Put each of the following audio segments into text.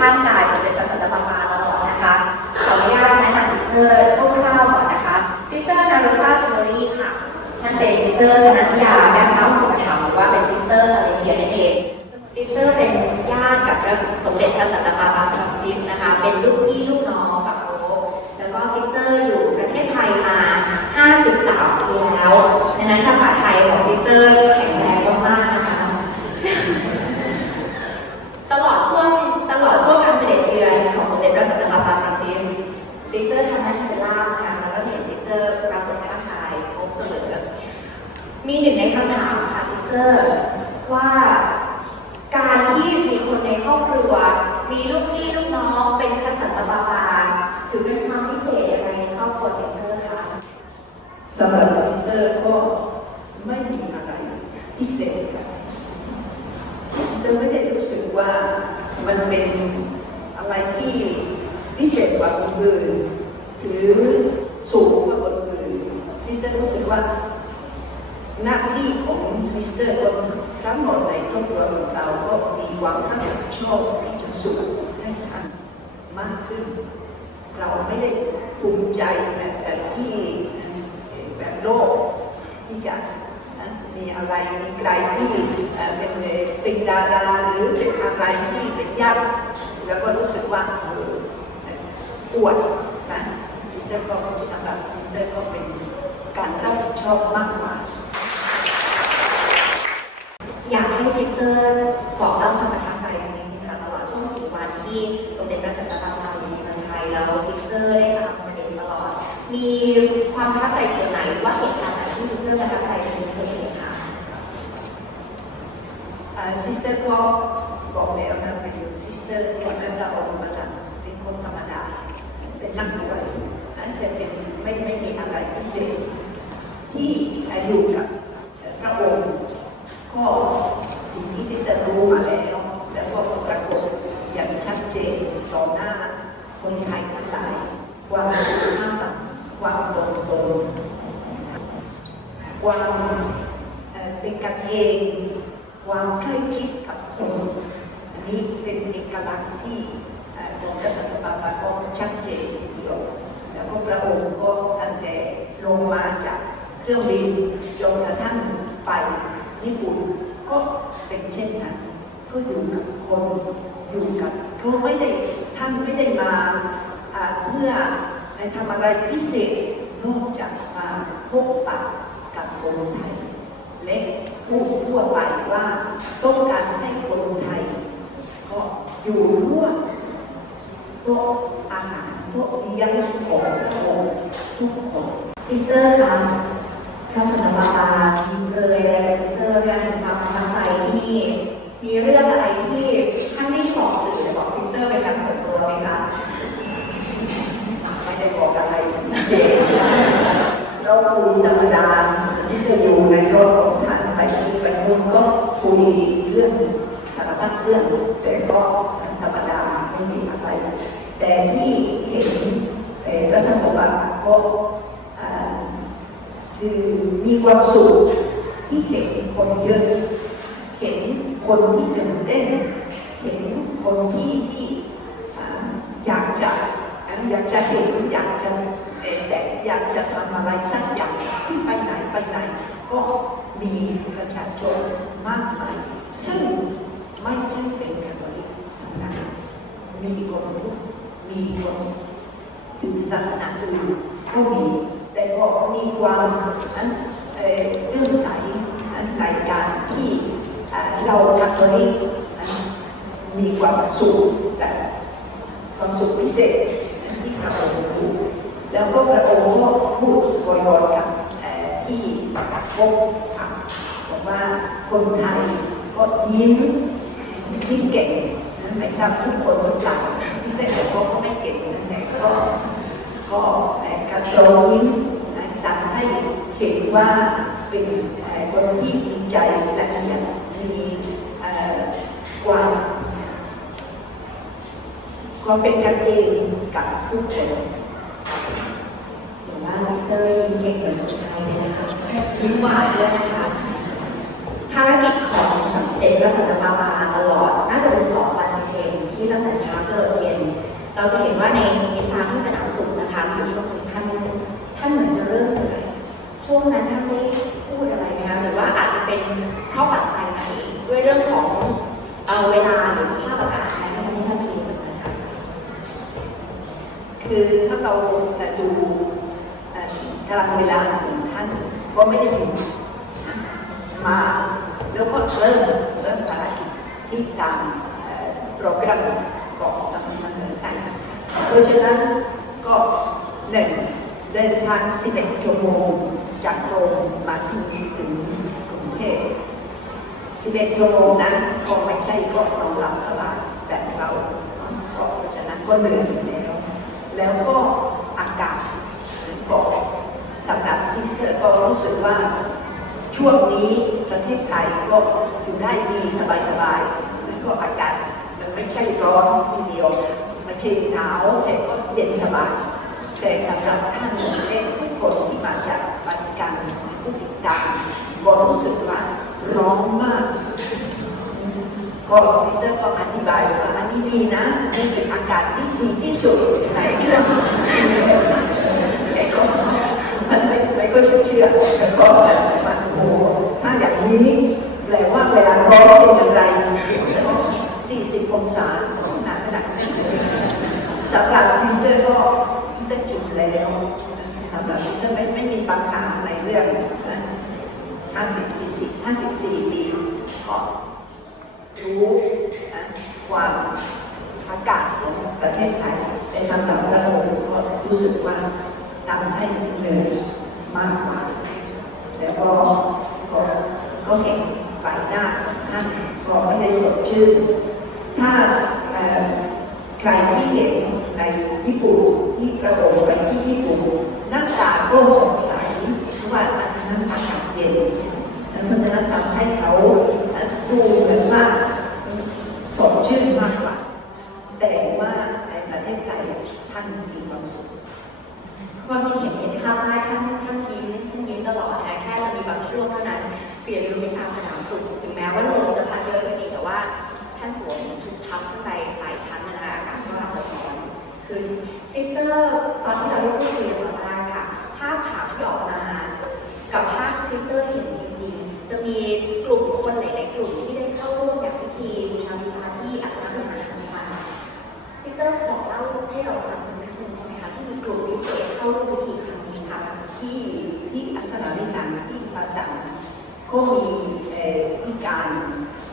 ข้างกายสมเด็จพระสันตะปาปาตลอดนะคะขออนุญาตแนะนำซิเตอร์คร่าวๆก่อนนะคะซิสเตอร์นารุซาซิโนรีค่ะท่านเป็นซิสเตอร์ธนัญญาแม่พระอุปถัมหรือว่าเป็นซิสเตอร์ซาเลเซียนั่นเองซิสเตอร์เป็นญาติกับพระสมเด็จพระสันตะปาปาฟรังซิสนะคะ เป็นลูกพี่ลูกน้องกับโป๊แล้วก็ซิสเตอร์อยู่ประเทศไทยมา 53 ปีแล้วดังนั้นภาษาไทยของซิสเตอร์แข็งแรงมากๆนะคะ ตลอด ซิสเตอร์ทำหน้าที่เป็นล่ามค่ะแล้วก็จะเห็นซิสเตอร์รับบทท้าทายพบเสมอมีหนึ่งในคำถามค่ะซิสเตอร์ว่าการที่มีคนในครอบครัว มีลูกพี่ลูกน้องเป็นพระสันตะปาปาถือเป็นความพิเศษยังไงในครอบครัวซิสเตอร์คะสำหรับซิสเตอร์ก็ไม่มีอะไรพิเศษซิสเตอร์ไม่ได้รู้สึกว่ามันเป็นอะไรที่พิเศษกว่าคนอื่นหรือสูงกว่าคนอื่นซิสเตอร์รู้สึกว่า หน้าที่ของซิสเตอร์คนทั้งหมดในครอบครัวของเรา ก็มีความรับผิดชอบที่จะสูงให้ทันมากขึ้น เราไม่ได้ภูมิใจแบบแบบที่แบบโลกที่จะมีอะไรมีใครที่เป็นเป็นดาราหรือเป็นอะไรที่เป็นญาติแล้วก็รู้สึกว่าเอออวดนะซิสเตอร์ก็สำหรับซิสเตอร์ก็เป็นการรับผิดชอบมากกว่าอยากให้ซิสเตอร์ บอกเล่าความประทับใจอันนี้ค่ะตลอดช่วงสี่วันที่สมเด็จพระสันตะปาปาอยู่ในเมืองไทยแล้วซิสเตอร์ได้ตามเสด็จตลอด มีความประทับใจส่วนไหนว่าเหตุการณ์ไหนที่ซิสเตอร์ประทับใจเป็นพิเศษคะซิสเตอร์ก็บอกแล้วนะเป็นซิสเตอร์ที่แม่พระองค์มาจากเป็นคนธรรมดา เป็นนักบวชนะแต่เป็นไม่ไม่มีอะไรพิเศษที่อยู่กับพระองค์ ก็ รู้มาแล้ว แล้วก็ปรากฏอย่างชัดเจนต่อหน้าคนไทยทั้งหลาย ความสุภาพความตรงตรงความเอ่อเป็นกันเองความใกล้ชิดกับคนอันนี้เป็นเอกลักษณ์ที่อ่อของกษัตริย์ปาปาก็ชัดเจนทีเดียว แล้วก็พระองค์ก็ตั้งแต่ลงมาจากเครื่องบินจนกระทั่งไปญี่ปุ่นก็ เป็นเช่นนั้นก็อยู่กับคนอยู่กับเขาไม่ได้ท่านไม่ได้มาเพื่อให้ทำอะไรพิเศษนอกจากมาพบปะกับคนไทย และพูดทั่วไปว่าต้องการให้คนไทย ก็อยู่ร่วมโต๊ะอาหารโต๊ะเลี้ยงของพระองค์ทุกคนซิสเตอร์คะพระสันตะปาปาเลยอะไรซิสเตอร์เรื่องความประทับใจที่นี่ มีเรื่องอะไรที่ท่านได้บอกสื่อหรือบอกซิสเตอร์เป็นการส่วนตัวไหมคะไม่ได้บอกอะไรพิเศษเราคุยธรรมดาที่จะอยู่ในรถของท่านไปที่ไปนู่นก็คุยเรื่องสารพัดเรื่อง แต่ก็ธรรมดาไม่มีอะไร แต่ที่เห็นเอ่พระสงฆบาลก็คือมีความสุขที่เห็นคนเยอะเห็น คนที่ตื่นเต้นเห็นคนที่ที่อยากจะอยากจะเห็นอยากจะเอ่อแต่อยากจะทำอะไรสักอย่างที่ไปไหนไปไหน ก็มีประชาชนมากมายซึ่งไม่ใช่เป็นคาทอลิกนะมีคนมีคนถือศาสนาอื่นก็มีแต่ก็มีความนั้นเอ่อเรื่องใสอันรายการที่อ่า เราทอลิกนั้มีความสุขแบบความสุขพิเศษที่พระองค์รู้แล้วก็พระองค์ก็พูดบ่อยๆกับที่พบปะบอกว่าคนไทยก็ยิ้มที่เก่งไม่ทราบทุกคนหรือเปล่าซิสเตอร์ก็ไม่เก่งนะแต่ก็ก็แต่กระโจนยิ้มนะทำให้เห็นว่าเป็นคนที่มีใจและ ความความเป็นกันเองกับทุกคนหรือว่าซิสเตอร์ยิ้มเก่งเหมือนคนไทยเลยนะคะยิ้มหวานเลยนะคะภารกิจพระสันตะปาปาตลอด น่าจะเป็นสองวันเต็มที่ตั้งแต่เช้าจนเย็น เราจะเห็นว่าในนิทาที่สนามสุขนะคะมีช่วงหนึงท่านท่านเหมือนจะเริ่มเหนื่อยช่วงนั้นท่านไม่พูดอะไรไหมคะหรือว่าอาจจะเป็นเพราะปัจจัยไหนด้วยเรื่องของ เอ่อเวลาหรือสภาพอากาศไหมที่ทำให้ท่านมีแบบนั้นคะคือถ้าเราจะดูตารางเวลาของท่านก็ไม่ได้ถึงมาแล้วก็เริ่มเริ่มภารกิจที่ตามโปรแกรมบอกเสมอไปเพราะฉะนั้นก็หนึ่งเดินทาง11ชั่วโมงจากโรมมาที่นี่ถึงกรุงเทพ 11ชั่วโมงนั้นก็ไม่ใช่ก็นอนหลับสบายแต่เราเพราะฉะนั้นก็เหนื่อยอยู่แล้ว แล้วก็อากาศก็สำหรับซิสเตอร์ก็รู้สึกว่าช่วงนี้ประเทศไทยก็อยู่ได้ดีสบายๆแล้วก็อากาศมันไม่ใช่ร้อนทีเดียวไม่ใช่หนาวแต่ก็เย็นสบาย แต่สำหรับท่านเองทุกคนที่มาจากปฏิการผู้ติดตามก็รู้สึกว่า ร้อนมาก ก็ซิสเตอร์ก็อธิบายว่าอันนี้ดีนะนี่เป็นอากาศที่ดีที่สุดในช่วงแต่ก็มันไม่ไม่ก็เชื่อแต่ก็แบบมันโอ้ถ้าอย่างนี้แปลว่าเวลาร้อนเป็นอย่างไร 40 องศาหนักขนาดนั้นสำหรับซิสเตอร์ก็ซิสเตอร์จุดแล้วสำหรับซิสเตอร์ไม่ไม่มีปัญหาในเรื่อง50 40 54 ปีก็รู้นะความอากาศของประเทศไทยแต่สำหรับเราก็รู้สึกว่าทำให้เหนื่อยมากกว่า แล้วก็ก็ก็เห็นใบหน้าของท่านก็ไม่ได้สดชื่นถ้าใครที่เห็นในญี่ปุ่นที่กระโดดไปที่ญี่ปุ่นหน้าตาก็สดใสเพราะว่าอันนั้นอากาศเย็น แล้ วมันจะนั้นทำให้เขาดูเหมือนว่าสดชื่นมากกว่าแต่ว่าในประเทศไทยท่านมีความสุขความจริงเห็นเห็นภาพได้ท่านท่านยิ้มท่านยิ้มตลอดนะแค่จะมีบางช่วงเท่านั้นเปลี่ยนลืมวิชาสนามสุขถึงแม้ว่าลมจะพัดเยอะก็จริงแต่ว่าท่านสวมชุดทับข้างในหลายชั้นนะคะอากาศก็อาจจะร้อนคือซิสเตอร์ตอนที่เราได้พูดคุยกันตอนแรกค่ะภาพข่าวที่ออกมา กับภาพซิสเตอร์เห็น จะมีกลุ่มคนไหนในกลุ่มที่ได้เข้าร่วมแบบพิธีบูชาวิชาที่อาสนะวิหารธรรมชาซิสเตอร์บอกเล่าให้เราฟังสักนิดนึงได้ไหมคะที่มีกลุ่มพิเศษเข้าร่วมพิธีครั้งนี้ค่ะที่ที่อัสนาวิหารที่ภาษาก็มีพิการ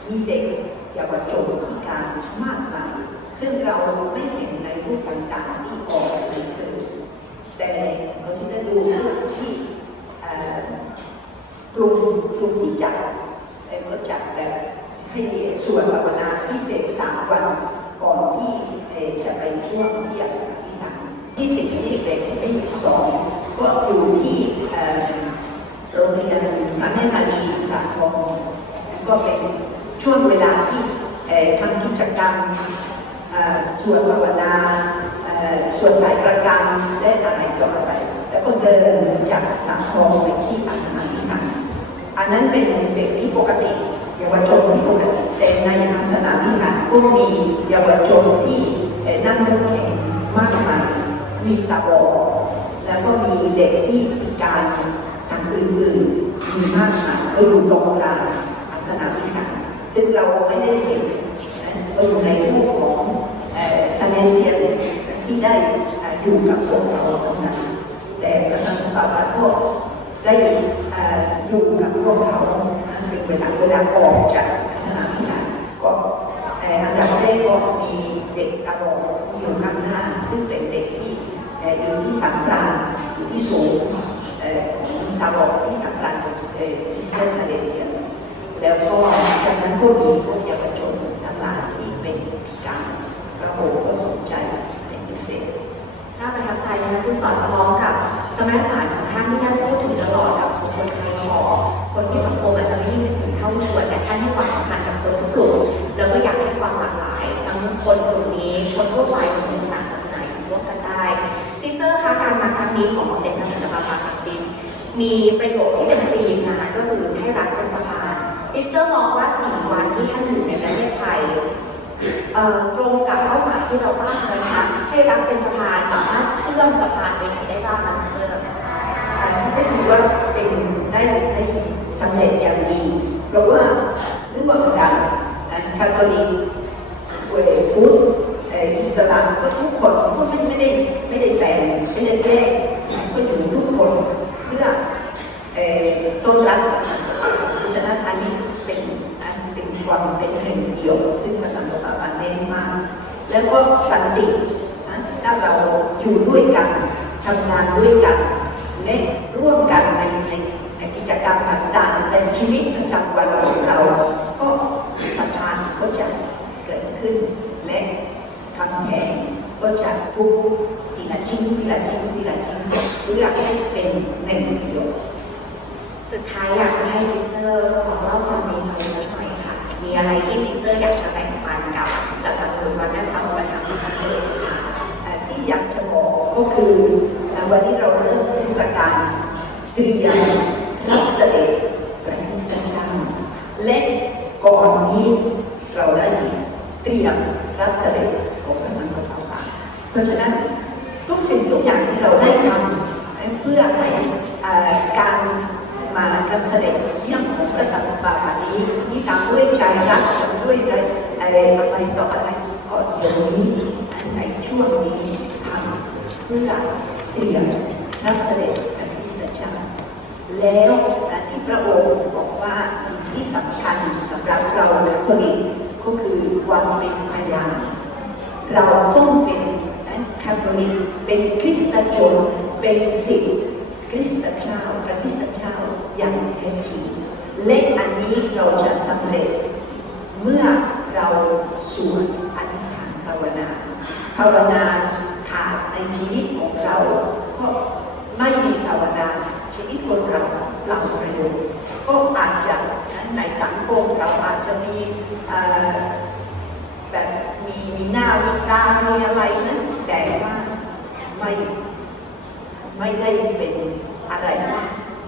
มีเด็กเยาวชนพิการมากมายซึ่งเราไม่เห็นในรูปต่างๆที่ออกในสื่อแต่เราจะดูรูปที่เอ่อกลุ่มกลุ่ม ที่จัดเอ่อก็จัดแบบให้สวดภาวนาพิเศษสามวันก่อนที่จะไปท่วมที่อัสนาวิหารที่สิบที่สิบเอ็ดที่สิบสองก็อยู่ที่โรงเรียนพระแม่มารีสาทองก็เป็นช่วงเวลาที่ทำกิจกรรมเอ่วดภาวนาเอ่วดสายประกรรมและอะไรต่อไปแล้วก็เดินจากสาทองไปที่อาสนะวิหารอันนั้นเป็นเด็กที่ปกติเยาวชนที่ปกติแต่ในอาสนะ วิหารก็มีเยาวชนที่เอ่นั่งรถเข็นมากมายมีตาบอดแล้วก็มีเด็กที่พิการทางอื่นๆมีมากมายก็อยู่ตรงกลางอาสนะวิหารซึ่งเราไม่ได้เห็นนะก็อยู่ในรูปของซาเนเซียนที่ได้อยู่กับพวกเราเท่านั้นแต่พระสันตะปาปาก็ได้อยู่กับพวกเขาเป็นเวลาเวลาออกจากอาสนะวิหาก็ เอ่ออันดับแรกก็มีเด็กตาบอดที่อยู่ข้างหน้า ซึ่งเป็นเด็กที่เอ่ออยู่ที่สังปรานอยู่ที่สูงเอ่อตาบอดที่สังปรานของซิสเตอร์ซาเลเซียนแล้วก็จากนั้นก็มีพวกเยาวชนทั้งหลายที่เป็นพิการพระอก็สนใจเป็นพิเศษน่าประทับใจนะคะคือสอดคล้องกับสมณสารของท่านที่ท่านพูดถึงตลอดกับคนชายขอคนที่สังคมอาจจะไม่ได้นึกถึงเท่าส่วแต่ท่านให้ความสำคัญกับคนทุกกลุ่ม งนี้ของสมเด็จพระสันตะปาปาสังตินมีประโยคที่เป็นธีมนะคะก็คือให้รักเป็นสะพานพิสเตอร์มองว่าสี่วันที่ท่านอยู่ในประเทศไทยตรงกับเป้าหมายที่เราตั้งเลยนะคะให้รักเป็นสะพานสามารถเชื่อมสะพานไปไหนได้บ้างคะพิสเตอร์อาซิก็ถือว่าเป็นได้ได้สำเร็จอย่างดี เพราะว่าเรื่องว่าการคาทอลิกเวพุทธอ่ออิสลามก็ทุกคนก็ไม่ไม่ได้ ได้แบ่งไม่ได้แยกก็อยู่ทุกคนเพื่ออต้นรับฉะนั้นอันนี้เป็นอันเป็นความเป็นหนึ่งเดียว ซึ่งพระสันตะปาเน้นมากแล้วก็สันติถ้าเราอยู่ด้วยกันทำงานด้วยกันและร่วมกันในในกิจกรรมต่างๆในชีวิตประจำวันของเรา ก็สะพานก็จะเกิดขึ้นและคำแพงก็จะทุกทีละ ชิ้นทีละชิ้นทีละชิ้นเพื่อให้เป็นหนึ่งเดียวสุดท้ายอยากจะให้ซิสเตอร์บอกเล่าความในใจสักหน่อยค่ะ มีอะไรที่ซิสเตอร์อยากจะแบ่งปันกับสัตว์บุญวันแม่พระอุปถัมภ์ที่ประเทศค่ะอ่ที่อยากจะบอกก็คือวันนี้เราเริ่มเทศกาลเตรียมรับเสด็จพระคริสตเจ้าและก่อนนี้เราได้เตรียมรับเสด็จของพระสังฆทานเพราะฉะนั้น ทุกสิ่งทุกอย่างที่เราได้ทำเพื่อให้อ่าการมารับเสด็จเยี่ยมของพระสังฆทานนี้ที่ทำด้วยใจรักทำด้วยอะไรอะไรต่ออะไรก็เดี๋ยวนี้ ในช่วงนี้ทำเพื่อเตรียมรับเสด็จพระคริสตเจ้าแล้วอันที่พระองค์บอกว่าสิ่งที่สำคัญสำหรับเราและคนอีกก็คือความเป็นพยานเราต้องเป็น เป็นคริสตชนเป็นศิษย์คริสตเจ้าพระคริสตเจ้าอย่างแท้จริงและอันนี้เราจะสำเร็จ เมื่อเราสวดอธิษฐานภาวนาภาวนาขาดในชีวิตของเราก็ไม่มีภาวนาชีวิตคนเราเปล่าประโยชน์ก็อาจจะในสังคมเราอาจจะมีแบบมีมีหน้ามีตามีอะไรนะแต่ว่า ไม่ไม่ได้เป็นอะไร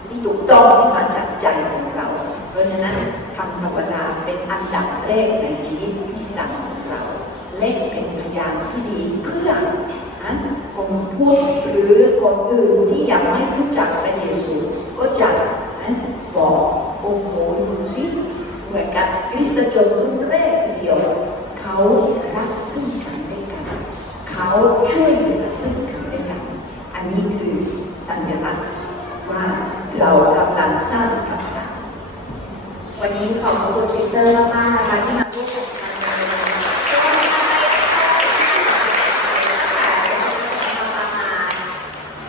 ที่ถูกต้องที่มาจากใจของเรา เพราะฉะนั้นทำภาวนาเป็นอันดับแรกในชีวิตคริสตานของเรา เล่เป็นพยานที่ดีเพื่อนะคนพวกหรือคนอื่นที่ยังไม่รู้จักพระเยซูก็จะนะบอกโอ้โหดูสิเหมือนกับคริสตชนรุ่นแรกทีเดียวเขารักซึ่งกันและกัน เขาช่วยเหลือซึ่งกันและกัน อันนี้คือสัญลักษณ์ว่าเรากำลังสร้างสังคม วันนี้ขอบคุณซิสเตอร์มากๆนะคะที่มาร่วมกัน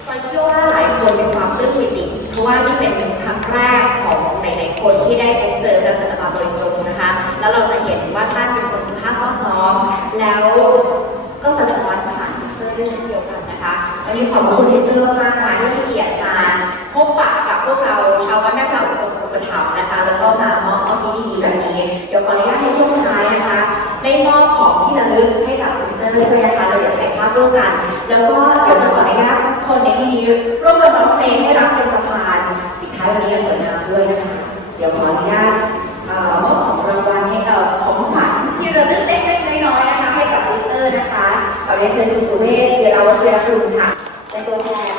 คอยเชื่อว่าหลายคนมีความปลื้มปิติ เพราะว่านี่เป็นครั้งแรกของหลายๆคนที่ได้พบเจอพระสันตะปาโดยตรงนะคะ แล้วเราจะเห็นว่าท่านเป็นคนสุภาพต้อนน้อม แล้วก็สะท้อนผ่านซิสเตอร์ด้วยเช่นเดียวกันนะคะ วันนี้ขอบคุณซิสเตอร์มากๆค่ะที่ให้เกียรติการพบปะกับพวกเราชาววัดแม่พระอุปถัมภ์นะคะ แล้วก็มามอบข้อคิดดีๆแบบนี้ เดี๋ยวขออนุญาตในช่วงท้ายนะคะ ได้มอบของที่ระลึกให้กับซิสเตอร์ด้วยนะคะ เราเดี๋ยวถ่ายภาพ ร่วมกัน แล้วก็เดี๋ยวจะขออนุญาตทุกคนในที่นี้ร่วมกันร้องเพลงให้รักเป็นสะพานปิดท้ายวันนี้อย่างสวยงามด้วยนะคะ เดี๋ยวขออนุญาตมอบของรางวัลให้เอ่อของขวัญที่ระลึกเล็กๆน้อยๆนะคะให้กับซิสเตอร์นะคะขอเรียนเชิญคุณสุเวชเดียราวชิรคุณค่ะในตัวแทน